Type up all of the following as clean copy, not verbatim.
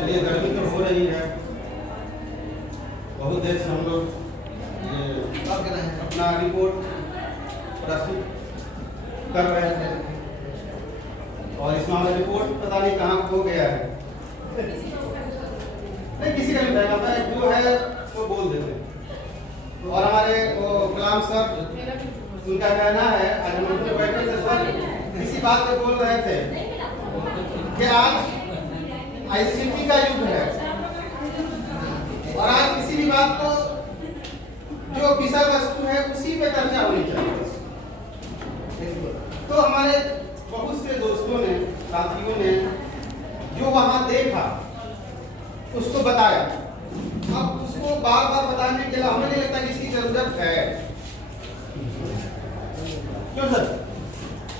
चलिए, गर्मी तो हो रही है, बहुत देर से हम लोग ये अपना रिपोर्ट प्रस्तुत कर रहे थे और इसमें हमारा रिपोर्ट पता नहीं कहाँ खो गया है। नहीं, किसी का नहीं रहेगा, मैं जो है वो बोल देते। और हमारे वो कलाम सर, उनका कहना है, आज हम उनके बैठे थे सर, इसी बात पे बोल रहे थे कि आज आईसीटी का युग है और आज किसी भी बात को जो विषय वस्तु है उसी पे चर्चा होनी चाहिए। तो हमारे बहुत से दोस्तों ने, साथियों ने जो वहां देखा उसको बताया। अब उसको बार बार बताने के लिए हमें नहीं लगता कि इसकी जरूरत है। क्यों सर?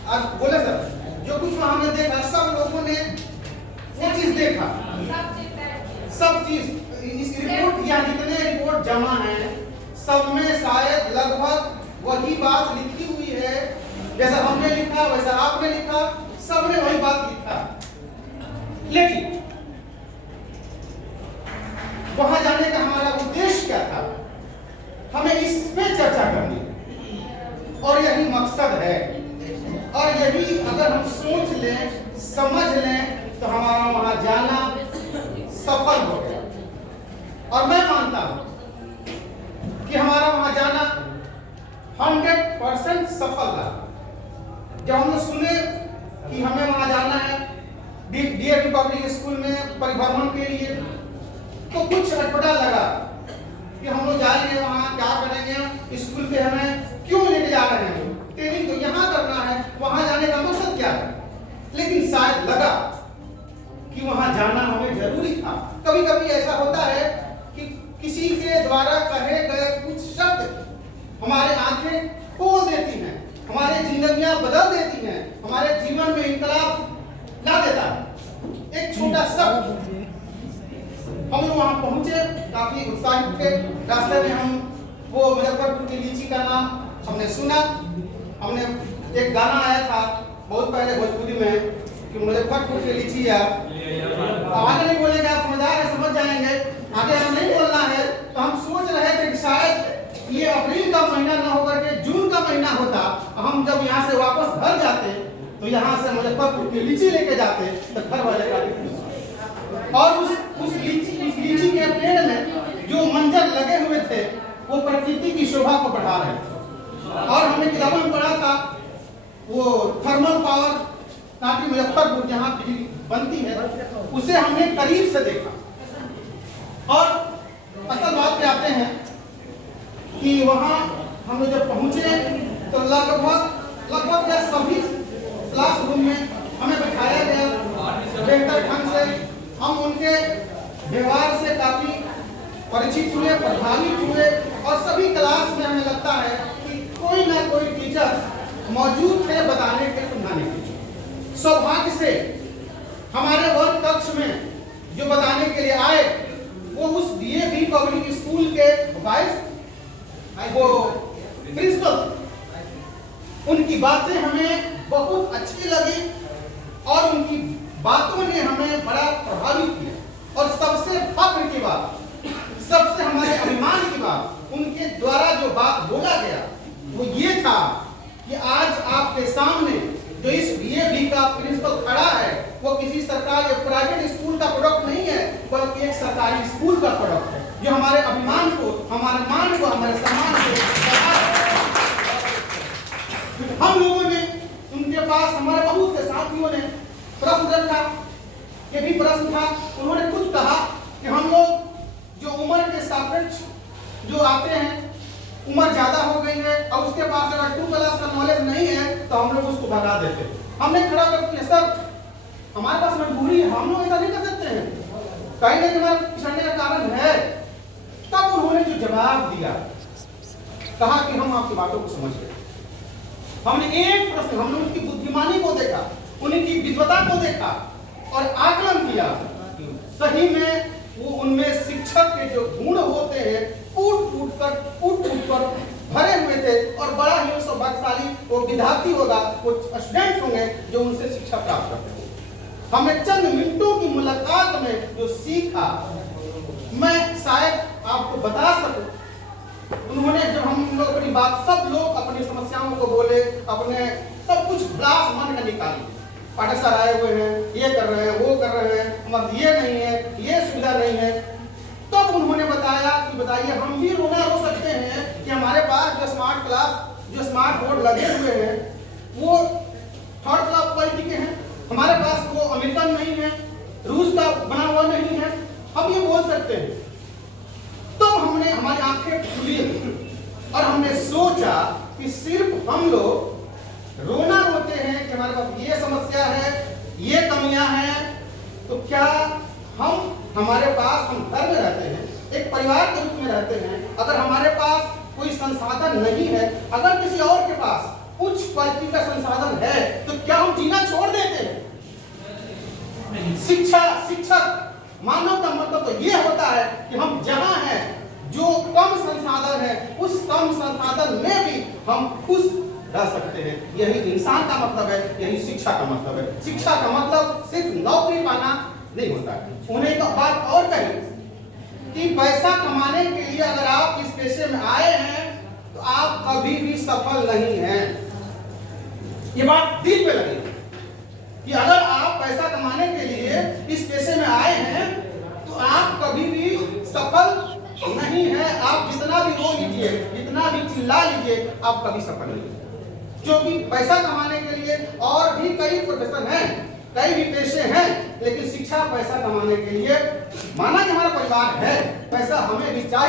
आज बोले सर, जो कुछ वहां हमने देखा, सब लोगों ने वो चीज देखा, सब चीज। इस रिपोर्ट या जितने रिपोर्ट जमा है सब में शायद लगभग वही बात लिखी हुई है, जैसा हमने लिखा वैसा आपने लिखा, सबने वही बात लिखा। लेकिन वहां जाने का हमारा उद्देश्य क्या था? हमें इस पे चर्चा करनी और यही मकसद है। और यही अगर हम सोच लें, समझ लें, तो हमारा वहां जाना सफल हो गया। और मैं मानता हूं कि हमारा वहां जाना 100% सफल रहा। जब हम लोग सुने कि हमें वहां जाना है डीएवी पब्लिक स्कूल में परिभ्रमण के लिए, तो कुछ अटपटा लगा कि हम लोग जाएंगे वहां, क्या करेंगे, स्कूल पे हमें क्यों लेके जा रहे हैं, ट्रेनिंग तो यहाँ करना है, वहां जाने का मकसद क्या है। लेकिन शायद लगा कि वहां जाना हमें जरूरी था। कभी कभी ऐसा होता है कि किसी के द्वारा कहे गए कुछ शब्द हमारे आंखें खोल देती हैं, हमारी जिंदगियां बदल देती हैं, हमारे जीवन में इंकलाब ला देता है। एक छोटा शब्द। हम लोग वहां पहुंचे, काफी उत्साहित थे। रास्ते में हम वो मुजफ्फरपुर की लीची का नाम हमने सुना। हमने एक गाना आया था बहुत पहले भोजपुरी में कि मुजफ्फरपुर की लीची है। आगे नहीं बोलेंगे, आप समझदार हैं, समझ जाएंगे। आगे हम नहीं बोलना है। तो हम सोच रहे थे कि शायद ये अप्रैल का महीना न होकर के जून का महीना होता, हम जब यहाँ से वापस घर जाते तो यहाँ से मुजफ्फरपुर की लीची लेके जाते तो घर वाले काफी। और उस लीची के पेड़ में जो मंजर लगे हुए थे वो प्रकृति की शोभा को बढ़ा रहे थे। और हमने किताबों में पढ़ा था वो थर्मल पावर प्लांट मुजफ्फरपुर जहाँ बिजली बनती है, उसे हमने करीब से देखा। और असल बात पे आते हैं कि वहाँ हम जब पहुँचे तो लगभग या सभी क्लासरूम में हमें बैठाया गया बेहतर ढंग से। हम उनके व्यवहार से काफी परिचित हुए, प्रभावित हुए। और सभी क्लास में हमें लगता है कि कोई ना कोई टीचर मौजूद थे बताने के, समझाने के। सौभाग्य से हमारे वर्ग कक्ष में जो बताने के लिए आए वो उस डीएवी पब्लिक स्कूल के वाइस वो प्रिंसिपल। उनकी बातें हमें बहुत अच्छी लगी और उनकी बातों ने हमें बड़ा प्रभावित किया। और सबसे फख्र की बात, सबसे हमारे अभिमान की बात, उनके द्वारा जो बात बोला गया वो ये था कि आज आपके सामने जो इस डीएवी का प्रिंसिपल खड़ा है वो किसी सरकारी या प्राइवेट स्कूल का प्रोडक्ट नहीं है, बल्कि एक सरकारी स्कूल का प्रोडक्ट है जो हमारे अभिमान को, हमारे मान को, हमारे सम्मान को। हम लोगों ने उनके पास, हमारे बहुत से साथियों ने प्रश्न रखा। ये भी प्रश्न था, उन्होंने खुद कहा कि हम लोग जो उम्र के सापेक्ष जो आते हैं, उम्र ज्यादा हो गई है और उसके पास अगर 2 क्लास का नॉलेज नहीं है तो हम लोग उसको भगा देते हैं। हमने खड़ा करके सर हमारे पास मजबूरी है, हम लोग ऐसा नहीं कर सकते हैं, कहीं ना कहीं हमारा पिछड़ने का कारण है। तब उन्होंने जो जवाब दिया, कहा कि हम आपकी बातों को समझ गए। हमने एक प्रश्न, हमने उनकी बुद्धिमानी को देखा, उनकी विद्वता को देखा और आकलन किया। सही में वो उनमें शिक्षक के जो गुण होते हैं फूट फूट कर भरे हुए थे। और बड़ा ही सौभाग्यशाली वो विद्यार्थी होगा, वो स्टूडेंट होंगे जो उनसे शिक्षा प्राप्त करते हैं। हमने चंद मिनटों की मुलाकात में जो सीखा, मैं शायद आपको बता सकूं। उन्होंने जब हम लोग अपनी बात, सब लोग अपनी समस्याओं को बोले, अपने सब कुछ ब्लास मन का निकाली। पाठक सर आए हुए हैं, ये कर रहे हैं, वो कर रहे हैं, हमारे ये नहीं है, ये सुविधा नहीं है। तब उन्होंने बताया कि बताइए, हम भी रोना रो सकते हैं कि हमारे पास जो स्मार्ट क्लास, जो स्मार्ट बोर्ड लगे हुए हैं वो थर्ड क्लास क्वालिटी के हैं, हमारे पास वो अमेरिकन नहीं है, रूस का बना हुआ नहीं है, हम ये बोल सकते हैं। तो हमने, हमारी आंखें खुली और हमने सोचा कि सिर्फ हम लोग रोना रोते हैं कि हमारे पास ये समस्या है, ये कमियां हैं, तो क्या हमारे पास, हम घर में रहते हैं, एक परिवार के रूप में रहते हैं, अगर हमारे पास कोई संसाधन नहीं है, अगर किसी और के पास उच्च क्वालिटी का संसाधन है, तो क्या हम जीना छोड़ देते हैं? शिक्षक मानव का मतलब तो ये होता है कि हम जहां हैं, जो कम संसाधन है, उस कम संसाधन में भी हम खुश रह सकते हैं। यही इंसान का मतलब है, यही शिक्षा का मतलब है। शिक्षा का मतलब सिर्फ नौकरी पाना नहीं होता। उन्हें एक बात और कही कि पैसा कमाने के लिए अगर आप इस पेशे में आए हैं तो आप कभी भी सफल नहीं हैं। ये बात दिल पे लगी कि अगर आप पैसा कमाने के लिए इस पेशे में आए हैं तो आप कभी भी सफल नहीं है। आप जितना भी रो लीजिए, जितना भी चिल्ला लीजिए, आप कभी सफल नहीं, क्योंकि पैसा कमाने के लिए और भी कई प्रोफेशन हैं, कई भी पेशे हैं, लेकिन शिक्षा पैसा कमाने के लिए, माना कि हमारा परिवार है, पैसा हमें भी चाहिए।